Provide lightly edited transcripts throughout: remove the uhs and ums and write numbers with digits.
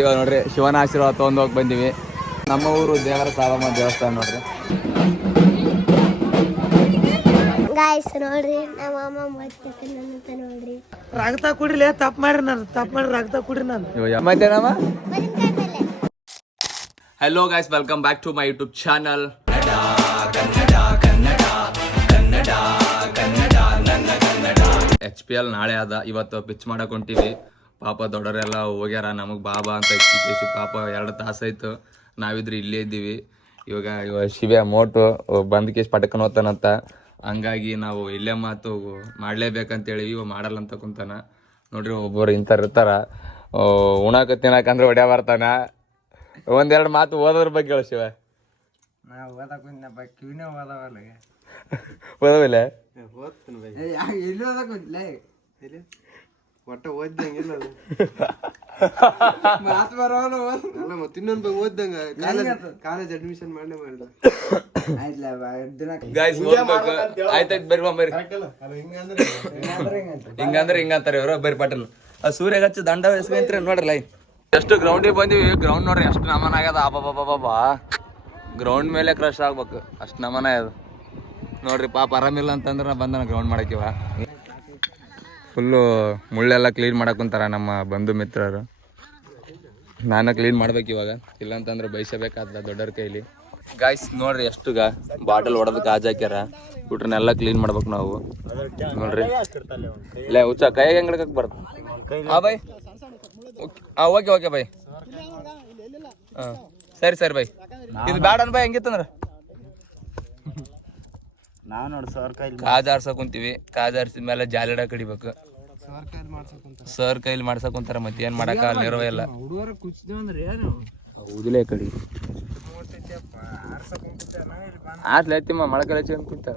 ಇವಾಗ ನೋಡ್ರಿ ಶಿವನ ಆಶೀರ್ವಾದ ತೊಗೊಂಡು ಹೋಗಿ ಬಂದೀವಿ. ನಮ್ಮ ಊರು ದೇವರ ಸಾಲಮ್ಮ ದೇವಸ್ಥಾನ ನೋಡ್ರಿ. ನೋಡ್ರಿ ನಮ್ಮ ಅಮ್ಮ ನೋಡ್ರಿ ರಕ್ತ ಕುಡಿಲಿ ತಪ್ಪು ಮಾಡಿ ರಕ್ತ ಕುಡ್ರಿ ನಾನು ಮತ್ತೇನಮ್ಮ. Hello guys, welcome back to my YouTube channel. HPL ನಾಳೆ ಅದ, ಇವತ್ತು ಪಿಚ್ ಮಾಡಕ್ ಹೊಂಟಿವಿ. ಪಾಪ ದೊಡ್ಡವರೆಲ್ಲ ಹೋಗ್ಯಾರ, ನಮಗೆ ಬಾಬಾ ಅಂತ ಇಚ್ಛಿಸಿ ಪಾಪ 2 ತಾಸಾಯ್ತು. ನಾವಿದ್ರೆ ಇಲ್ಲೇ ಇದ್ದೀವಿ. ಇವಾಗ ಶಿವ್ಯ ಮೋಟು ಬಂದ್ ಕೇಸ್ ಪಟಕನ್ ಹೋಗ್ತಾನಂತ, ಹಂಗಾಗಿ ನಾವು ಇಲ್ಲೇ ಮಾತು ಮಾಡ್ಲೇಬೇಕಂತೇಳಿ ಇವ ಮಾಡಲ್ಲ ಅಂತ ಕುಂತಾನ. ನೋಡ್ರಿ ಒಬ್ಬರು ಇಂಥವ್ರು ಇರ್ತಾರ, ಉಣಾಕ ತಿನ್ನಕಂದ್ರೆ ಹೊಡ್ಯಾ ಬರ್ತಾನ. 1-2 ಮಾತು ಓದೋದ್ರ ಬಗ್ಗೆ ಹೇಳ ಶಿವ. ಓದವಿಲ್ಲ ಒಟ್ಟ ಓದ್ದಂಗಿಲ್ಲ ಮಾತು ಬರೋಲ್ಲ. ಮತ್ತೆ ಇನ್ನೊಂದು ಓದ್ದಂಗ ಕಾಲೇಜ್ ಅಡ್ಮಿಷನ್ ಮಾಡಲೇ ಮಾಡಿದ. ಆಯ್ತಾಯ್ತು ಬರ್ರಿ ಬರ್ರಿ. ಹಿಂಗಂದ್ರೆ ಹಿಂಗಂತಾರೆ ಇವ್ರು. ಬರ್ರಿ ಪಾಟೀಲ್ ಸೂರ್ಯ ಹಚ್ಚಿ ದಂಡ ಎಸ್ಕೊಂತ್ರಿ ನೋಡ್ರಲ್ಲ. ಎಷ್ಟು ಗ್ರೌಂಡಿಗೆ ಬಂದಿವಿ. ಗ್ರೌಂಡ್ ನೋಡ್ರಿ ಎಷ್ಟು ನಮನ ಆಗ್ಯದ. ಅಬ್ಬಬ್ಬಬ್ಬಾ, ಗ್ರೌಂಡ್ ಮೇಲೆ ಕ್ರಶ್ ಆಗ್ಬೇಕು, ಅಷ್ಟು ನಮನ ಆಗ್ಯದ ನೋಡ್ರಿ. ಪಾಪ ಆರಾಮಿಲ್ಲ ಅಂತಂದ್ರೆ ಬಂದನ ಗ್ರೌಂಡ್ ಮಾಡಕ್ಕಿವ. ಫುಲ್ಲು ಮುಳ್ಳೆಲ್ಲ ಕ್ಲೀನ್ ಮಾಡಕ್ಕಂತಾರ ನಮ್ಮ ಬಂಧು ಮಿತ್ರರು. ನಾನು ಕ್ಲೀನ್ ಮಾಡ್ಬೇಕು ಇವಾಗ, ಇಲ್ಲಾಂತಂದ್ರೆ ಬಯಸಬೇಕಾದ ದೊಡ್ಡರ ಕೈಲಿ. ಗಾಯ್ಸ್ ನೋಡ್ರಿ ಎಷ್ಟು ಬಾಟಲ್ ಹೊಡೆದಕ್ಕೆ ಹಾಕ್ಯಾರ. ಬಿಟ್ರನ್ನೆಲ್ಲ ಕ್ಲೀನ್ ಮಾಡ್ಬೇಕು ನಾವು ನೋಡ್ರಿ. ಇಲ್ಲ ಹುಚ್ಚ ಕೈಯಾಗ ಹೆಂಗ್ ಹಿಡ್ಕಕ್ ಬರ್ತದೆ. ಹಾ ಬೈ, ಓಕೆ ಓಕೆ ಬೈ. ಹಾಂ ಸರಿ ಸರಿ ಬೈ. ಇದು ಬ್ಯಾಡ ಅನ್ ಬೈ. ಹೆಂಗಿತ್ತಂದ್ರ ನಾವು ನೋಡಿ ಕಾಜ್ ಆರ್ಸಕ್ ಕುಂತೀವಿ. ಕಾಜ್ ಆರ್ಸಿದ ಮೇಲೆ ಜಾಲಿಡ ಕಡಿಬೇಕು. ಸರ್ ಕೈಲಿ ಮಾಡ್ಸಕ್ ಕುಂತಾರ, ಮತ್ತೆ ಏನ್ ಮಾಡಕ ನೆರವ ಇಲ್ಲ. ಹೌದಿಲ್ಲ ಕಡಿ ಆಸ್ಲ ಐತಿಮ್ಮ ಮೊಳಕಲ್ ಹಚ್ಕೊಂಡ್ ಕುಂತಾರ.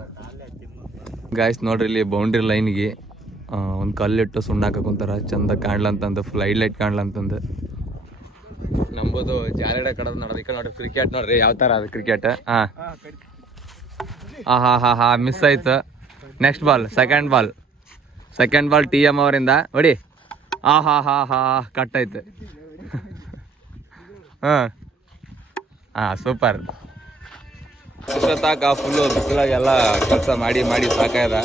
ಗಾಯ್ಸ್ ನೋಡ್ರಿ, ಇಲ್ಲಿ ಬೌಂಡ್ರಿ ಲೈನ್ಗೆ ಒಂದು ಕಲ್ಲಿಟ್ಟು ಸುಣ್ಣ ಹಾಕ ಕುಂತಾರ, ಚಂದ ಕಾಣ್ಲಂತಂದು, ಫುಲ್ ಹೈಲೈಟ್ ಕಾಣ್ಲಂತಂದು. ನಂಬುದು ಜಾಲಿಡ ಕಡದ್ ನೋಡ್ರಿ. ಈ ಕಡೆ ನೋಡ್ರಿ ಕ್ರಿಕೆಟ್ ನೋಡ್ರಿ ಯಾವ ತರ ಅದು ಕ್ರಿಕೆಟ್. ಹಾ ಮಿಸ್ ಆಯ್ತು. Next ball, second ball TM ಅವರಿಂದ ಹೊಡಿ. ಹಾ ಕಟ್ ಆಯ್ತು. ಸೂಪರ್. ಸುತ್ತತಾಕ ಫುಲ್ಲು ಬಿಸಿಲಾಗೆಲ್ಲ ಕೆಲಸ ಮಾಡಿ ಸಾಕಾಯ್ದ.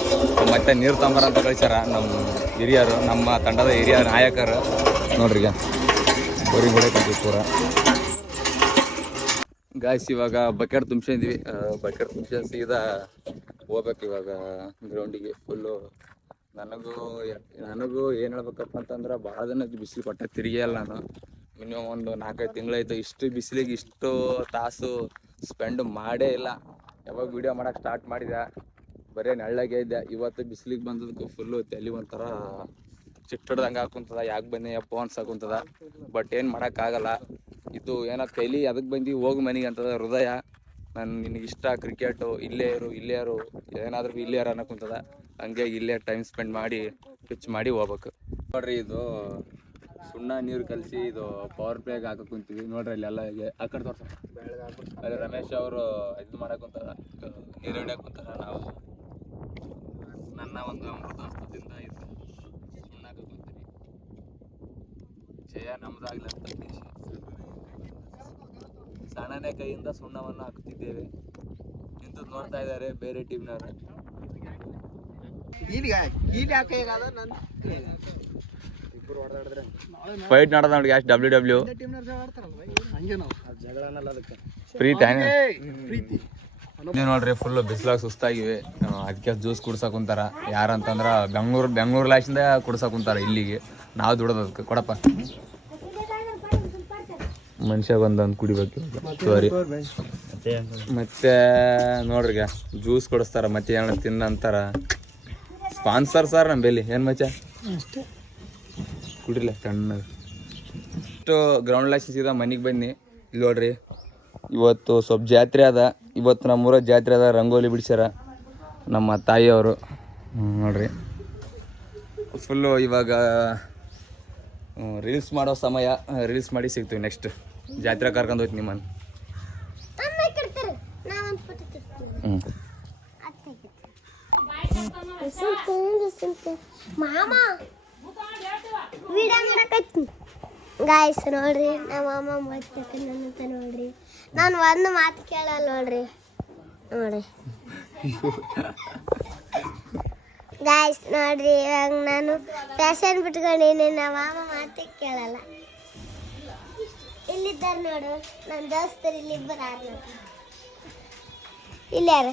ಮತ್ತೆ ನೀರು ತಂಬರ ಅಂತ ಕಳಿಸ್ಯಾರ ನಮ್ಮ ಹಿರಿಯರು, ನಮ್ಮ ತಂಡದ ಹಿರಿಯ ನಾಯಕರು ನೋಡ್ರಿ. ಬರೀ ಹೊಡಕಂತೀವಿ ಪೂರ. ಗಾಯ್ಸ್ ಇವಾಗ ಬಕೆಟ್ ತುಂಬಿಸಿದ್ವಿ. ಬಕೆಟ್ ತುಂಬಿಸಿ ಸೀದಾ ಹೋಗ್ಬೇಕು ಇವಾಗ ಗ್ರೌಂಡಿಗೆ. ಫುಲ್ಲು ನನಗೂ ಏನು ಹೇಳ್ಬೇಕಪ್ಪ ಅಂತಂದ್ರೆ, ಭಾಳ ದಿನ ಬಿಸಿಲು ಕೊಟ್ಟ ತಿರುಗಿಯಲ್ಲ ನಾನು. ಮಿನಿಮಮ್ ಒಂದು 4-5 ತಿಂಗಳಾಯ್ತು. ಇಷ್ಟು ಬಿಸಿಲಿಗೆ ಇಷ್ಟು ತಾಸು ಸ್ಪೆಂಡ್ ಮಾಡೇ ಇಲ್ಲ. ಯಾವಾಗ ವೀಡಿಯೋ ಮಾಡೋಕೆ ಸ್ಟಾರ್ಟ್ ಮಾಡಿದೆ ಬರೀ ನೆಳ್ಳಾಗೆ ಇದ್ದೆ. ಇವತ್ತು ಬಿಸಿಲಿಗೆ ಬಂದದಕ್ಕೂ ಫುಲ್ಲು ತಲೆ ಒಂಥರ ಚಿಟ್ಟಡ್ದಂಗೆ ಹಾಕುಂತದ. ಯಾಕೆ ಬನ್ನಿ ಅಪ್ಪ ಅನ್ಸಕುಂತದ. ಬಟ್ ಏನು ಮಾಡೋಕ್ಕಾಗಲ್ಲ. ಇದು ಏನೋ ಕೈಲಿ ಅದಕ್ಕೆ ಬಂದು ಹೋಗಿ ಮನೆಗೆ ಅಂತದ ಹೃದಯ. ನಿನಗಿಷ್ಟ ಕ್ರಿಕೆಟು, ಇಲ್ಲೇ ಇರು ಏನಾದ್ರೂ ಇಲ್ಲೇ ಇರೋ ಅನ್ನಕುಂತದ. ಹಂಗೆ ಇಲ್ಲೇ ಟೈಮ್ ಸ್ಪೆಂಡ್ ಮಾಡಿ ಪಿಚ್ ಮಾಡಿ ಹೋಗ್ಬೇಕು ನೋಡ್ರಿ. ಇದು ಸುಣ್ಣ ನೀರು ಕಲಸಿ ಇದು ಪವರ್ ಪ್ಲೇಗೆ ಹಾಕಕ್ಕೆ ಕುಂತೀವಿ ನೋಡ್ರಿ. ಅಲ್ಲೆಲ್ಲ ಆ ಕಡೆ ತೋರ್ಸ. ಅಲ್ಲಿ ರಮೇಶ್ ಅವರು ಇದು ಮಾಡಕ್ಕೆ ಕುಂತಾರ, ನೀರು ಹಿಡಿಯಕ್ಕೆ ಕುಂತಾರ. ನಾವು ನನ್ನ ಒಂದು ಅಮೃತ ಹಸ್ತದಿಂದ ಇದು ಸುಣ್ಣ ಹಾಕಕ್ಕೆ ಕುಂತೀವಿ. ಜಯ ನಮ್ದಾಗ್ಲಿ ಅಂತ ಸಣ್ಣನೇ ಕೈಯಿಂದ ಸುಣ್ಣವನ್ನು ಹಾಕುತ್ತಿದ್ದೇವೆ. ನಿಂತು ನೋಡ್ತಾ ಇದ್ದಾರೆ ಬೇರೆ ಟೀಮ್ನವರು. ಫೈಟ್ ಮಾಡೋದು ನೋಡಿ ಅಷ್ಟು WW ಪ್ರೀತಿ ನೋಡ್ರಿ. ಫುಲ್ ಬಿಸಿಲಾಗ ಸುಸ್ತಾಗಿವೆ. ಅದಕ್ಕೆ ಜ್ಯೂಸ್ ಕುಡ್ಸಕ್ ಕುಂತಾರ. ಯಾರಂತಂದ್ರ ಬೆಂಗಳೂರು ಲಾಶಿಂದ ಕುಡ್ಸಕ್ ಕುಂತಾರ ಇಲ್ಲಿಗೆ. ನಾವು ದುಡೋದು ಅದಕ್ಕೆ ಕೊಡಪ್ಪ. ಮನುಷ್ಯಾಗ ಒಂದೊಂದು ಕುಡಿಬೇಕು. ಸಾರಿ ಮತ್ತೆ ನೋಡ್ರಿ ಜ್ಯೂಸ್ ಕೊಡಿಸ್ತಾರ, ಮತ್ತೆ ಏನೋ ತಿನ್ನಂತಾರ. ಸ್ಪಾನ್ಸರ್ ಸರ್ ನಮ್ಮ ಬೆಲ್ಲಿ ಏನು ಮಚ್ಚ ಕುಡಿಲ್ಲ ತಣ್ಣಗೆ. ಇಷ್ಟು ಗ್ರೌಂಡ್ ಲಾಸಿ ಸೀದಾ ಮನೆಗೆ ಬನ್ನಿ. ಇಲ್ಲಿ ನೋಡ್ರಿ, ಇವತ್ತು ಸ್ವಲ್ಪ ಜಾತ್ರೆ ಅದ. ಇವತ್ತು ನಮ್ಮೂರ ಜಾತ್ರೆ ಅದ. ರಂಗೋಲಿ ಬಿಡಿಸ್ಯಾರ ನಮ್ಮ ತಾಯಿಯವರು ನೋಡ್ರಿ. ಫುಲ್ಲು ಇವಾಗ ರೀಲ್ಸ್ ಮಾಡೋ ಸಮಯ. ರೀಲ್ಸ್ ಮಾಡಿ ಸಿಗ್ತೀವಿ ನೆಕ್ಸ್ಟ್. ಜಾತ್ರೆ ಕರ್ಕೊಂಡು ಹೋಯ್ತು ನಿಮ್ಮನ್ನು. ಗಾಯ್ಸ್ ನೋಡ್ರಿ ನಮ್ಮ ಅಮ್ಮ ಮತ್ತೆ ನನ್ನ ನೋಡ್ರಿ ನಾನು ಒಂದು ಮಾತು ಕೇಳಲ್ಲ ನೋಡ್ರಿ ನೋಡಿ ಗಾಯ್ಸ್ ನೋಡ್ರಿ ಇವಾಗ ನಾನು ಫ್ಯಾಷನ್ ಬಿಟ್ಕೊಂಡಿನಿ ನಮ್ಮ ಅಮ್ಮ ಮಾತೇ ಕೇಳಲ್ಲ. ಇಲ್ಲಿದ್ದಾರೆ ನೋಡು ನನ್ನ ದೋಸ್ತರು ಇಲ್ಲಿ ಇಬ್ಬರು ಯಾರು ಇಲ್ಲಿ ಯಾರು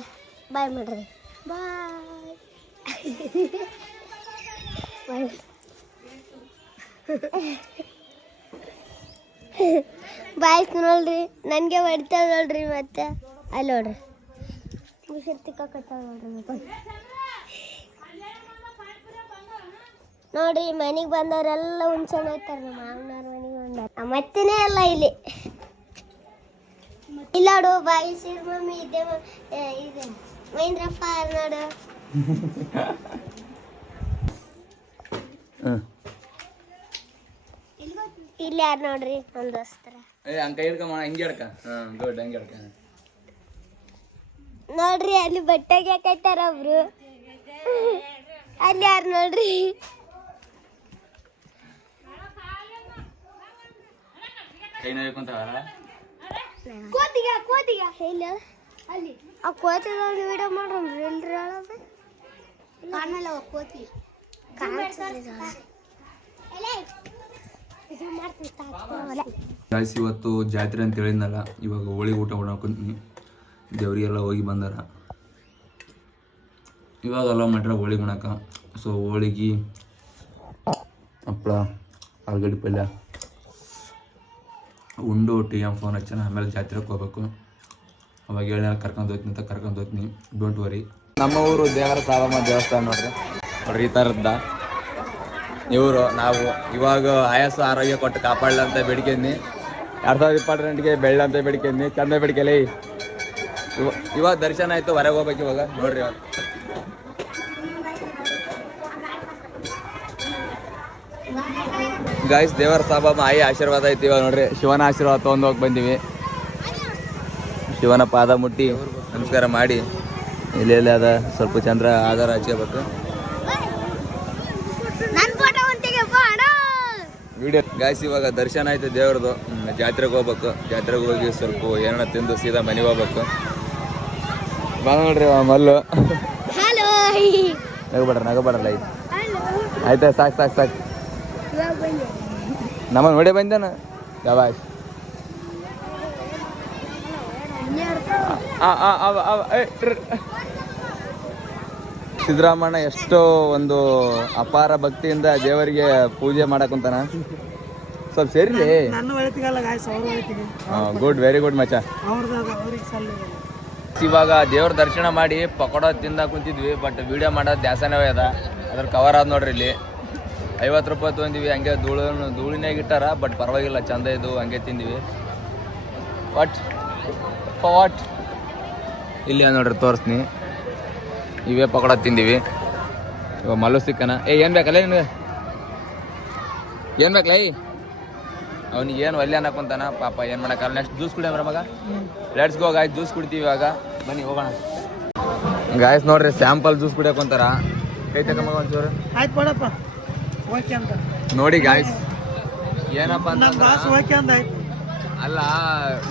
ಬಾಯ್ ಮಾಡ್ರಿ ಬಾಯ್ ಬಾಯ್ಸ್ ನೋಡ್ರಿ ನನಗೆ ಹೊಡಿತಾವ ನೋಡ್ರಿ ಮತ್ತೆ ಅಲ್ಲಿ ನೋಡ್ರಿ ಮುಷಿರ್ ತಿಕ್ಕತ್ತಾವ ನೋಡ್ರಿ ನೋಡ್ರಿ ಮನೆಗೆ ಬಂದವರೆಲ್ಲ ಹುಣ್ಸೆಣ್ಣೆ ಹೋಗ್ತಾರೆ ನಮ್ಮ ಮಾವನವ್ರ ಮನೆಗೆ ಬಂದಾರ ಮತ್ತೆನೇ ಎಲ್ಲ ಇಲ್ಲಿ ಇಲ್ಲ ನೋಡು ಬಾಯಿ ಸಿರ್ ಮಮ್ಮಿ ಇದೆ ಇದೆ ಮಹೇಂದ್ರಪ್ಪ ನೋಡು ಇಲ್ಲಿ ಯಾರು ನೋಡ್ರಿ ಒಂದು ದೋಸ್ತರ ಅಂಕ ಹಿಡ್ಕಮ್ಮ ಹಿಂಗೆ ಹಿಡ್ಕ ಗುಡ್ ಹಂಗೆ ಹಿಡ್ಕ ನೋಡ್ರಿ ಅಲ್ಲಿ ಬಟ್ಟೆಗೆ ಹಾಕೈತಾರ ಒಬ್ರು ಅಲ್ಲಿ ಯಾರು ನೋಡ್ರಿ ಕೈ ನೋಯ್ಕೊಂತಾವಲ್ಲ ಕೋತಿಗ ಕೋತಿಗ ಇಲ್ಲ ಅಲ್ಲಿ ಆ ಕೋತಿದ ಒಂದು ವಿಡಿಯೋ ಮಾಡ್ರಿ ಎಲ್ರಿ ಹೇಳೋದು ಕಾಣಲ್ಲ ಕೋತಿ ಗಾಯ್ಸ್ ಇವತ್ತು ಜಾತ್ರೆ ಅಂತ ಹೇಳಿದ್ನಲ್ಲ ಇವಾಗ ಹೋಳಿ ಊಟ ಮಾಡ್ಕೊಂತೀನಿ ದೇವರಿಗೆಲ್ಲ ಹೋಗಿ ಬಂದಾರ ಇವಾಗೆಲ್ಲ ಮಾಡ್ರ ಹೋಳಿಗೆ ಮಾಡಕ ಸೊ ಹೋಳಿಗೆ ಹಪ್ಪಳ ಆಲೂಗಡ್ಡೆ ಪಲ್ಯ ಉಂಡು ಫೋನ್ ಹಚ್ಚನ ಆಮೇಲೆ ಜಾತ್ರೆಗೆ ಹೋಗ್ಬೇಕು ಅವಾಗ ಏಳನೇ ಕರ್ಕೊಂಡು ಹೋಗ್ತೀನಿ ಅಂತ ಕರ್ಕೊಂಡು ಹೋಗ್ತೀನಿ ಡೋಂಟ್ ವರಿ. ನಮ್ಮ ಊರು ದೇವರ ಸಾಲಮ್ಮ ದೇವಸ್ಥಾನ ನೋಡ್ರಿ ಈ ಥರದ್ದ ಇವರು ನಾವು ಇವಾಗ ಆಯಸ್ಸು ಆರೋಗ್ಯ ಕೊಟ್ಟು ಕಾಪಾಡಲ ಅಂತ ಬೇಡಿಕೆಂದು 2022ಗೆ ಬೆಳ್ಳಂತ ಬೇಡಿಕೆಂದು ಚಂದ ಬೇಡಿಕೆಲಿ ಇವಾಗ ದರ್ಶನ ಆಯಿತು ಹೊರಗೆ ಹೋಗ್ಬೇಕು ಇವಾಗ ನೋಡ್ರಿ ಇವಾಗ ಗಾಯ್ಸ್ ದೇವರ ಸಾಬಮ್ಮ ಆಯಿ ಆಶೀರ್ವಾದ ಐತಿ ಇವಾಗ ನೋಡ್ರಿ ಶಿವನ ಆಶೀರ್ವಾದ ತೊಗೊಂಡು ಹೋಗಿ ಬಂದೀವಿ. ಶಿವನ ಪಾದ ಮುಟ್ಟಿ ನಮಸ್ಕಾರ ಮಾಡಿ ಇಲ್ಲೆಲ್ಲ ಅದ ಸ್ವಲ್ಪ ಚಂದ್ರ ಆಧಾರ ಹಚ್ಕೋಬೇಕು ವಿಡಿಯೋ ಗಾಯ್ಸ್ ಇವಾಗ ದರ್ಶನ ಆಯ್ತು ದೇವ್ರದ್ದು ಜಾತ್ರೆಗೆ ಹೋಗ್ಬೇಕು ಜಾತ್ರೆಗೆ ಹೋಗಿ ಸ್ವಲ್ಪ ಏನಾರ ತಿಂದು ಸೀದಾ ಮನೆಗೆ ಹೋಗ್ಬೇಕು ಬಾ ನೋಡ್ರಿ ಮಲ್ಲು ನಗಬೇಡ್ರಲ್ಲ ಐತಿ ಆಯ್ತಾ ಸಾಕು ನಮ್ಮ ನೋಡೇ ಬಂದೇನ ಯಾವಾಗ್ ಸಿದ್ದರಾಮಣ್ಣ ಎಷ್ಟೋ ಒಂದು ಅಪಾರ ಭಕ್ತಿಯಿಂದ ದೇವರಿಗೆ ಪೂಜೆ ಮಾಡಕ್ಕಂತಾನ ಸ್ವಲ್ಪ ಸೇರಿಲಿ ನನ್ನ ವೈಯಕ್ತಿಗಲ್ಲ ಗಾಯ್ಸ್ ಅವ್ರ ವೈಯಕ್ತಿಗೆ ಗುಡ್ ವೆರಿ ಗುಡ್ ಮಚ್ಚ ಅವ್ರಿಗೆ ಸಲ್ಲ ಇವಾಗ ದೇವ್ರ ದರ್ಶನ ಮಾಡಿ ಪಕೋಡ ತಿಂದ ಕುಂತಿದ್ವಿ ಬಟ್ ವಿಡಿಯೋ ಮಾಡೋದು ದ್ಯಾಸನೇ ಅದ ಅದ್ರ ಕವರ್ ಆದ್ ನೋಡ್ರಿ ಇಲ್ಲಿ 50 ರೂಪಾಯಿ ತೊಗೊಂಡಿವಿ ಹಂಗೆ ಧೂಳಿನಾಗ ಇಟ್ಟಾರ ಬಟ್ ಪರವಾಗಿಲ್ಲ ಚಂದ ಇದು ಹಂಗೆ ತಿಂದಿವಿ ವಾಟ್ ಇಲ್ಲಿ ನೋಡ್ರಿ ತೋರಿಸ್ತೀನಿ ಇವೇ ಪಕೋಡ ತಿಂದಿವಿ ಇವಾಗ ಮಲ್ಲು ಸಿಕ್ಕನ ಏನು ಬೇಕಲ್ಲ ನಿನಗೆ ಏನು ಬೇಕಲ್ಲ ಅವ್ನಿಗೆ ಏನು ಒಲ್ಲೆ ಅನ್ನಕೊಂತಾನ ಪಾಪ ಏನು ಮಾಡೋಕ್ಕಲ್ಲ ನೆಕ್ಸ್ಟ್ ಜ್ಯೂಸ್ ಕುಡಿಯಮ್ರ ಮಗ ಲೆಟ್ಸ್ ಗೋ ಗಾಯ್ಸ್ ಜ್ಯೂಸ್ ಕುಡಿತೀವಿ ಇವಾಗ ಬನ್ನಿ ಹೋಗೋಣ ಗಾಯ್ಸ್ ನೋಡ್ರಿ ಸ್ಯಾಂಪಲ್ ಜ್ಯೂಸ್ ಕುಡಿಯೋಕೊಂತಾರ ಕೈ ತಗ ಮಗ ಒಂಚೂರು ಆಯ್ತು ಕೊಡಪ್ಪ ಓಕೆ ಅಂತ ನೋಡಿ ಗಾಯ್ಸ್ ಏನಪ್ಪ ನಮ್ಮ ಬಾಸ್ ಅಂತ ಓಕೆ ಅಂತ ಆಯ್ತು ಅಲ್ಲ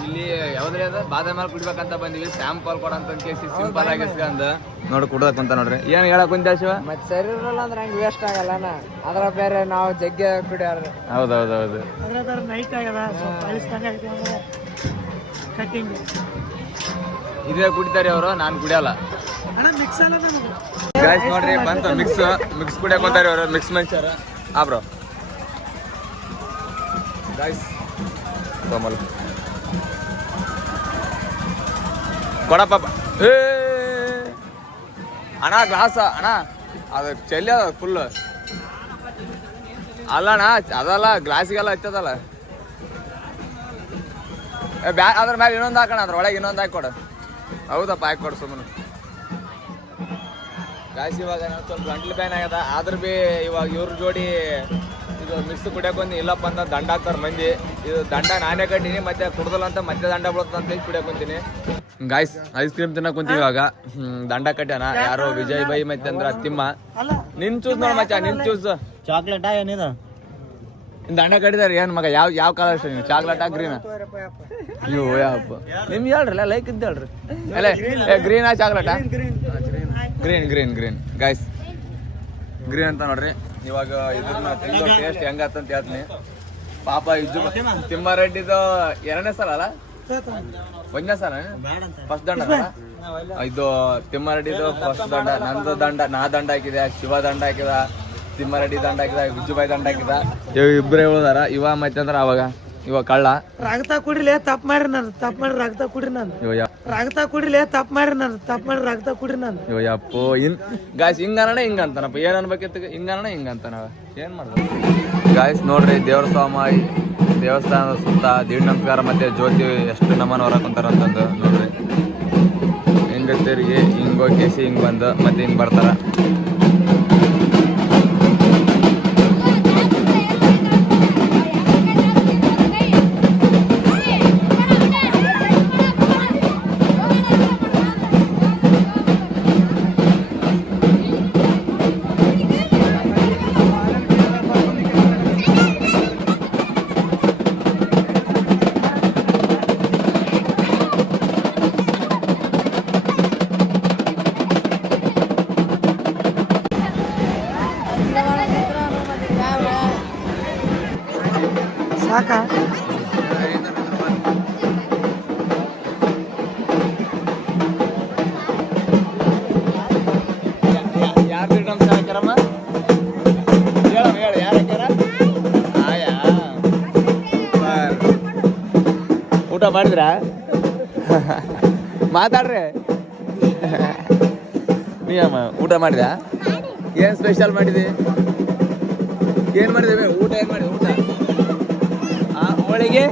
ಇಲ್ಲಿ ಯಾವ್ದ್ರಿ ಅದ ಬಾದಾಮಿ ಹಾಲು ಕುಡಿಬೇಕಂತ ಬಂದಿವಿ ಸ್ಯಾಂಪಲ್ ಕೊಡಂತ ಕೇಸಿ ಸಿಂಪಲ್ ಆಗಿ ಅಂದ ನೋಡಿ ಕುಡ್ದಕ್ಕಂತ ನೋಡ್ರಿ ಏನ್ ಹೇಳಕ್ ಕುಂತ ಶಿವ ಮತ್ತೆ ಸರಿ ಇರಲ್ಲ ಅಂದ್ರೆ ಹಂಗೆ ವೇಸ್ಟ್ ಆಗಲ್ಲ ಅದ್ರ ಬೇರೆ ನಾವು ಜಗ್ಗೆ ಕುಡಿಯಾರ ಹೌದೌದು ಅದ್ರ ಬೇರೆ ನೈಟ್ ಆಗ್ಯದ ಸ್ವಲ್ಪ ಅಳಿಸ್ದಂಗೆ ಆಗ್ತದೆ ಅಂದ್ರೆ ಕಟ್ಟಿಂಗ್ ಇದೇ ಕುಡಿತಾರೆ ಅವರು ನಾನು ಕುಡಿಯಲ್ಲ ಅಣ್ಣ ಮಿಕ್ಸ್ ಅಲ್ಲ ನಮಗೆ ಗಾಯ್ಸ್ ನೋಡ್ರಿ ಬಂತು ಮಿಕ್ಸ್ ಕುಡಿಯಕೊಂತಾರೆ ಅವರು ಮಿಕ್ಸ್ ಮಂಚಾರ ಬ್ರೋ ಗಾಯ್ಸ್ ಕೊಡಪ್ಪ ಏ ಅಣ್ಣ ಗ್ಲಾಸ ಅಣ್ಣ ಅದು ಚೆಲ್ಲಿ ಅದ ಫುಲ್ ಅಲ್ಲಣ್ಣ ಅದಲ್ಲ ಗ್ಲಾಸಿಗೆಲ್ಲ ಹಚ್ಚದಲ್ಲ ಅದ್ರ ಮೇಲೆ ಇನ್ನೊಂದು ಹಾಕೋಣ ಅದ್ರ ಒಳಗೆ ಇನ್ನೊಂದು ಹಾಕಿ ಕೊಡ ಹೌದಪ್ಪ ಹಾಕಿ ಕೊಡು ಸುಮ್ಮನೆ ಗಾಯ್ಸ್ ಇವಾಗ ನಾವು ಸ್ವಲ್ಪ ಗಂಟ್ಲು ಬ್ಯಾನ್ ಆಗ್ಯದ ಆದ್ರೂ ಬಿ ಇವಾಗ ಇವ್ರ ಜೋಡಿ ಇದು ಮಿಕ್ಸ್ ಕುಡಿಯೋಕೊಂದು ಇಲ್ಲಪ್ಪ ಅಂತ ದಂಡ ಹಾಕ್ತಾರೆ ಮಂದಿ ಇದು ದಂಡ ನಾನೇ ಕಟ್ಟೀನಿ ಮತ್ತೆ ಕುಡ್ದಲ್ಲ ಅಂತ ಮತ್ತೆ ದಂಡ ಬೀಳುತ್ತೆ ಅಂತ ಕುಡಿಯೋಕೊಂತೀನಿ ಗಾಯ್ಸ್ ಐಸ್ ಕ್ರೀಮ್ ತಿನ್ನಕ್ ಕುಂತೀವಿ ಇವಾಗ ದಂಡ ಕಟ್ಯಾನ ಯಾರೋ ವಿಜಯ್ ಬೈ ಮತ್ತೆ ಅಂದ್ರ ತಿಮ್ಮ ಅಲ್ಲ ನಿನ್ ಚೂಸ್ ನೋಡ ಮಚ್ಚ ನಿನ್ ಚೂಸ್ ಚಾಕ್ಲೇಟಾ ಏನಿದ ದಂಡ ಕಟ್ಟಿದಾರೆ ಏನ್ ಮಗ ಯಾವ ಕಲರ್ ಇಷ್ಟ ನೀವು ಚಾಕ್ಲೇಟಾ ಗ್ರೀನಾ ನೀವು ಯಪ್ಪ ನಿಮ್ಗೆ ಹೇಳ್ರಲ್ಲ ಲೈಕ್ ಇದ್ದು ಹೇಳ್ರಿ ಅಲ್ಲ ಗ್ರೀನಾ ಚಾಕ್ಲೇಟಾ ಗ್ರೀನ್ ಗೈಸ್ ಗ್ರೀನ್ ಅಂತ ನೋಡ್ರಿ ಇವಾಗ ಇದ್ರನ್ನ ತಿಂದು ಟೇಸ್ಟ್ ಹೆಂಗತ್ತಂತ ಹೇಳ್ತೀನಿ ಪಾಪ ಇಜ್ಜು ತಿಮ್ಮಾರೆಡ್ಡಿದು 2ನೇ ಸಲ ಅಲ್ಲ 1ನೇ ಸಲ ಫಸ್ಟ್ ದಂಡ ಅಲ್ಲ ಇದು ತಿಮ್ಮಾರೆಡ್ಡಿದು ಫಸ್ಟ್ ದಂಡ ನಂದು ದಂಡ ನಾ ದಂಡ ಹಾಕಿದೆ ಶಿವ ದಂಡ ಹಾಕಿದ ತಿಮ್ಮಾರೆಡ್ಡಿ ದಂಡ ಹಾಕಿದ ವಿಜುಬಾಯಿ ದಂಡ ಹಾಕಿದ ಇಬ್ಬರೇ ಉಳಿದಾರ ಇವ ಮತ್ತೆ ಅಂದ್ರ ಅವಾಗ ಇವ ಕಳ್ಳ ರಕ್ತ ಕುಡಿಲಿ ತಪ್ಪು ಮಾಡ್ರಿ ನಾನು ತಪ್ಪು ಮಾಡಿ ರಕ್ತ ಕುಡ್ರಿ ನಾನು ರಕ್ತ ಕುಡಿಲಿ ತಪ್ಪು ಮಾಡ್ರಿ ನಾನು ತಪ್ಪು ಮಾಡಿ ರಕ್ತ ಕುಡ್ರಿ ನಾನು ಇವ ಯಪ್ಪೋ ಗಾಯ್ಸ್ ಹಿಂಗನ ಹಿಂಗಂತಾನಪ್ಪ ಏನ್ ಅನ್ಬೇಕಿತ್ತು ಹಿಂಗನ ಹಿಂಗಂತಾನ ಏನ್ ಮಾಡ್ದ ಗಾಯ್ಸ್ ನೋಡ್ರಿ ದೇವ್ರ ಸ್ವಾಮಿ ದೇವಸ್ಥಾನದ ಸುತ್ತ ದೀಡ್ ನಮಸ್ಕಾರ ಮತ್ತೆ ಜ್ಯೋತಿ ಎಷ್ಟು ನಮನ ಹೊರಕೊಂತಾರ ಅಂತಂದು ನೋಡ್ರಿ ಹಿಂಗ ತಿರುಗಿ ಹಿಂಗ್ ಹೋಗಿ ಹಿಂಗ್ ಬಂದು ಮತ್ತೆ ಹಿಂಗ್ ಬರ್ತಾರ ಸಾಕಾ ಯಾರು ದೀಡ್ ನಮಸ್ಕಾರ ಹಾಕ್ಯಾರಮ್ಮ ಹೇಳು ಯಾರು ಹಾಕ್ಯಾರ ಆಯಾ ಊಟ ಮಾಡಿದ್ರಾ ಮಾತಾಡ್ರಿ ನೀಯಮ್ಮ ಊಟ ಮಾಡಿದ ಏನ್ ಸ್ಪೆಷಲ್ ಮಾಡಿದೆ ಏನ್ ಮಾಡಿದೆ ಊಟ ಏನ್ ಮಾಡಿದೆ ಊಟ ಹೋಳಿಗೆ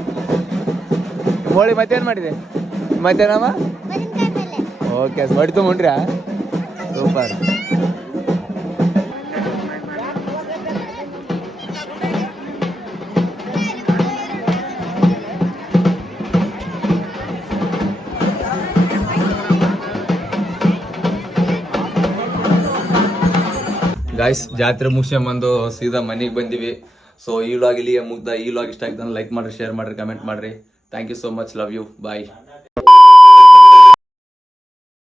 ಹೋಳಿ ಮತ್ತೇನ್ ಮಾಡಿದೆ ಮತ್ತೇನಮ್ಮ ಓಕೆ ಮಡಿತು ಮುಂಡ್ರಾ ಸೂಪರ್ ಗಾಯ್ಸ್ ಜಾತ್ರೆ ಮುಗಿಸ್ಕೊಂಬಂದು ಸೀದಾ ಮನೆಗೆ ಬಂದಿವಿ ಸೊ ಈ ವ್ಲಾಗ್ ಇಲ್ಲಿಗೆ ಮುಗ್ದ ಈ ವ್ಲಾಗ್ ಇಷ್ಟ ಆಗಿದ್ರೆ ಲೈಕ್ ಮಾಡ್ರಿ ಶೇರ್ ಮಾಡ್ರಿ ಕಮೆಂಟ್ ಮಾಡ್ರಿ thank you so much love you bye